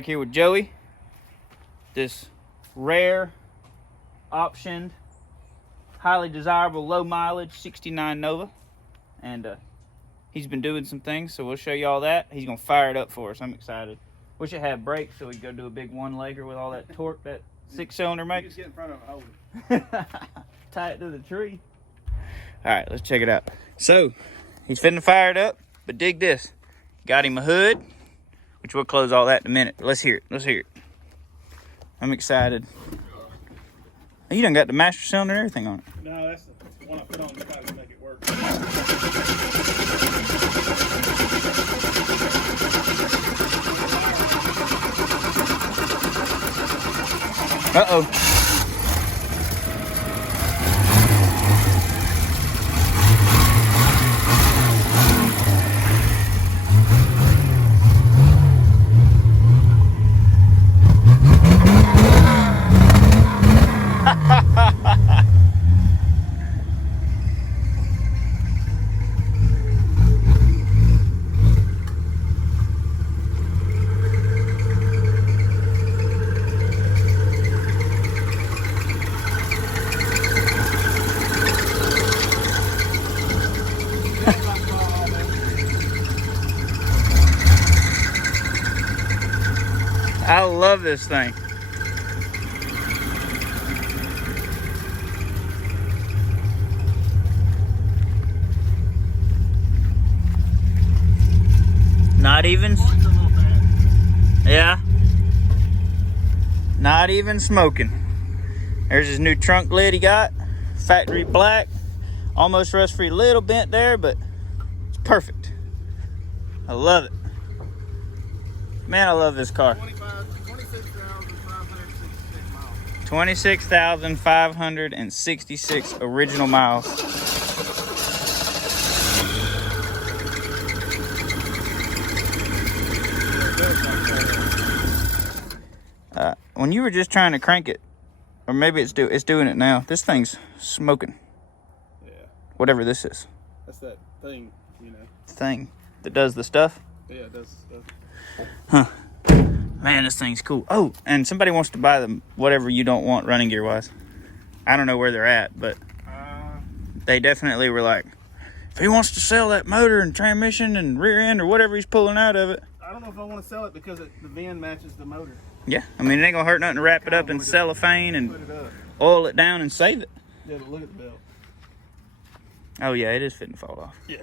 Back here with Joey. This rare, optioned, highly desirable, low mileage 69 Nova. And he's been doing some things, so we'll show you all that. He's gonna fire it up for us. I'm excited. Wish it had brakes so we could go do a big one-legger with all that torque that six-cylinder makes. Just get in front of it, hold it. Tie it to the tree. All right, let's check it out. So, he's finna fire it up, but dig this. Got him a hood, which we'll close all that in a minute. Let's hear it. Let's hear it. I'm excited. Oh, you done got the master cylinder and everything on it. No, that's the one I put on to try to make it work. Uh-oh. I love this thing. Not even, yeah, not even smoking. There's his new trunk lid he got, factory black, almost rust-free, little bent there, but it's perfect. I love it. Man, I love this car. 26,566 original miles. When you were just trying to crank it, or maybe it's doing it now. This thing's smoking. Yeah. Whatever this is. That's that thing, you know. Thing that does the stuff. Yeah, it does stuff. Huh. Man, this thing's cool. Oh, and somebody wants to buy them whatever you don't want running gear wise. I don't know where they're at, but they definitely were like, if he wants to sell that motor and transmission and rear end or whatever he's pulling out of it. I don't know if I want to sell it because the VIN matches the motor. Yeah, I mean, it ain't gonna hurt nothing to wrap it up in cellophane and oil it down and save it. Yeah, but look at the belt. Oh yeah, it is fitting to fall off. Yeah.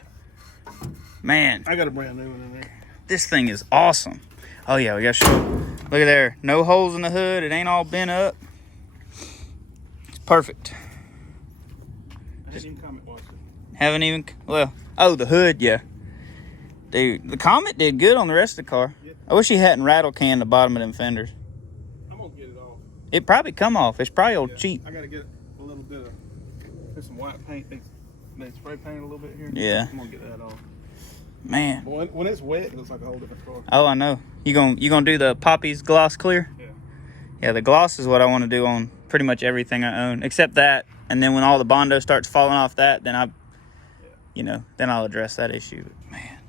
Man. I got a brand new one in there. This thing is awesome. Oh yeah, we gotta show. Look at there. No holes in the hood. It ain't all bent up. It's perfect. I haven't even Comet washed it. Haven't even, well, oh, the hood, yeah. Dude, the Comet did good on the rest of the car. Yep. I wish he hadn't rattle canned the bottom of them fenders. I'm gonna get it off. It probably come off. It's probably old cheap. I gotta get a little bit of, there's some white paint. They spray paint a little bit here. Yeah. I'm gonna get that off. Man. When it's wet, it looks like a whole different car. Oh, I know. You gonna do the Poppy's gloss clear? Yeah. Yeah, the gloss is what I want to do on pretty much everything I own, except that. And then when all the Bondo starts falling off that, then then I'll address that issue. But man,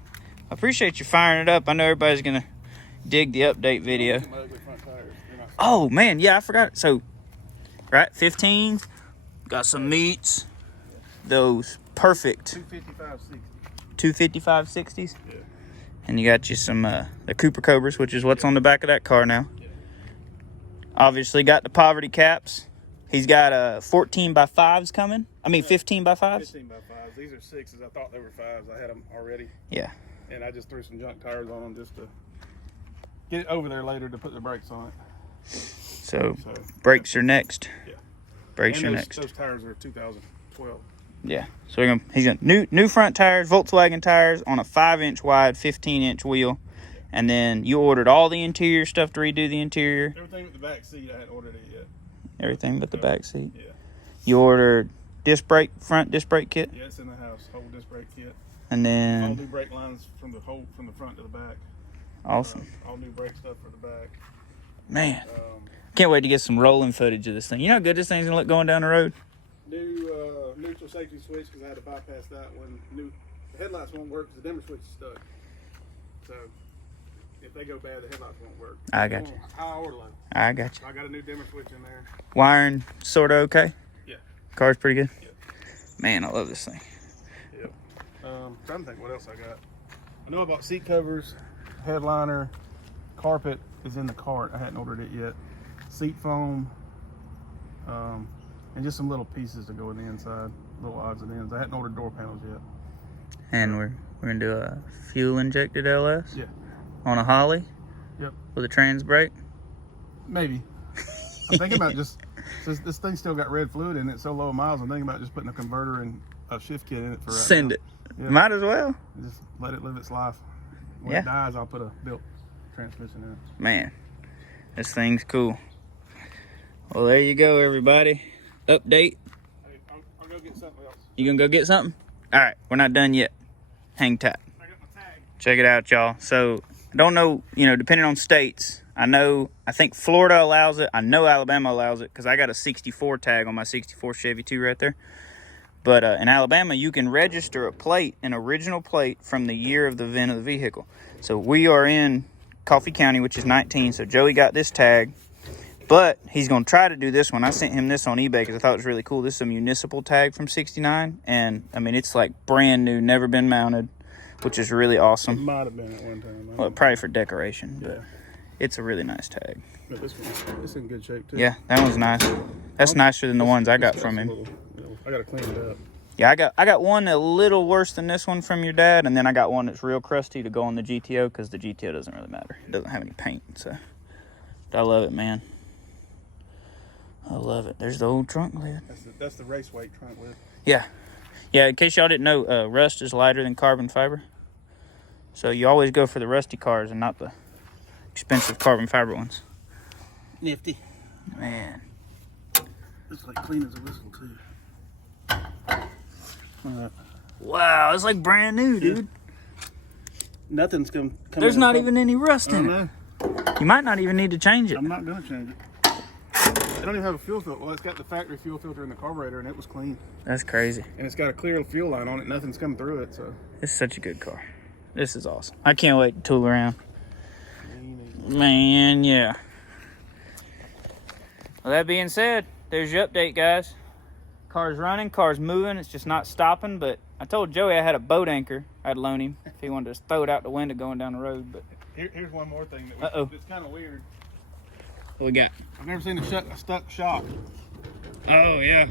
I appreciate you firing it up. I know everybody's gonna dig the update video. Oh man, yeah, I forgot it. So, right, 15s, got some meats. Those perfect 255 60s. Yeah. And you got you some the Cooper Cobras, which is what's on the back of that car now. Yeah. Obviously got the poverty caps. He's got 14 by 5s coming. I mean 15 by 5s. 15 by 5s. These are 6s. I thought they were 5s. I had them already. Yeah. And I just threw some junk tires on them just to get it over there later to put the brakes on it. So brakes are next. Yeah. Brakes and are those, next. Those tires are 2012. Yeah. So he's gonna new front tires, Volkswagen tires on a 5-inch wide, 15-inch wheel. And then you ordered all the interior stuff to redo the interior. Everything with the back seat, I hadn't ordered it yet. Everything but the back seat. Yeah. You ordered front disc brake kit. Yeah, it's in the house. Whole disc brake kit. And then all new brake lines from the front to the back. Awesome. All new brake stuff for the back. Man, can't wait to get some rolling footage of this thing. You know how good this thing's gonna look going down the road. New neutral safety switch because I had to bypass that when the headlights won't work because the dimmer switch is stuck. So if they go bad, the headlights won't work. I got you. High or low. I got you. So I got a new dimmer switch in there. Wiring sort of okay? Yeah. Car's pretty good? Yeah. Man, I love this thing. Yep. Trying to think what else I got. I know I bought seat covers, headliner, carpet is in the cart. I hadn't ordered it yet. Seat foam, and just some little pieces to go in the inside, little odds and ends. I hadn't ordered door panels yet. And we're gonna do a fuel injected LS? Yeah. On a Holly? Yep. With a trans brake? Maybe. I'm thinking about just, since this thing still got red fluid in it, so low miles, I'm thinking about just putting a converter and a shift kit in it for right Send now. it. Yeah. Might as well. Just let it live its life. When Yeah. it dies, I'll put a built transmission in it. Man, this thing's cool. Well, there you go, everybody. Update. Hey, I'll go get something else. You gonna go get something? All right, we're not done yet. Hang tight. I got my tag. Check it out, y'all. So, I don't know, depending on states, I think Florida allows it. I know Alabama allows it because I got a 64 tag on my 64 Chevy too right there. But in Alabama, you can register a plate, an original plate from the year of the VIN of the vehicle. So we are in Coffee County, which is 19. So Joey got this tag, but he's going to try to do this one. I sent him this on eBay because I thought it was really cool. This is a municipal tag from 69. And, I mean, it's like brand new, never been mounted, which is really It awesome. might have been at one time. Well, probably for decoration, but Yeah. it's a really nice tag. But this one, it's in good shape too. Yeah, that one's nice. That's nicer than the ones I got from him. I gotta clean it up. Yeah, I got one a little worse than this one from your dad, and then I got one that's real crusty to go on the GTO because the GTO doesn't really matter. It doesn't have any paint, so. But I love it, man. I love it. There's the old trunk lid. That's the race weight trunk lid. Yeah. Yeah, in case y'all didn't know, rust is lighter than carbon fiber. So you always go for the rusty cars and not the expensive carbon fiber ones. Nifty. Man. It's like clean as a whistle too. Wow, it's like brand new, dude. Nothing's come. There's not even any rust in it. You might not even need to change it. I'm not gonna change it. It don't even have a fuel filter. Well, it's got the factory fuel filter in the carburetor, and it was clean. That's crazy. And it's got a clear fuel line on it. Nothing's coming through it. So. It's such a good car. This is awesome. I can't wait to tool around. Man, yeah. Well, that being said, there's your update, guys. Car's running, car's moving. It's just not stopping. But I told Joey I had a boat anchor I'd loan him if he wanted to just throw it out the window going down the road. But Here's one more thing that it's kind of weird. what we got? I've never seen a stuck shock. Oh, yeah.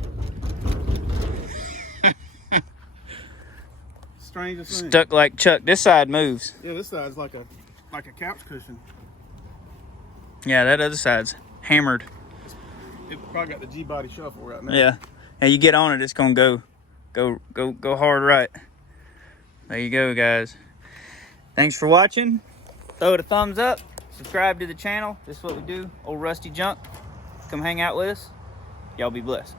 Strangest thing. Stuck like Chuck. This side moves. Yeah, this side's like a couch cushion. Yeah, that other side's hammered. It probably got the G-body shuffle right now. Yeah. And you get on it, it's gonna go hard right. There you go, guys. Thanks for watching. Throw it a thumbs up. Subscribe to the channel. This is what we do. Old Rusty Junk. Come hang out with us. Y'all be blessed.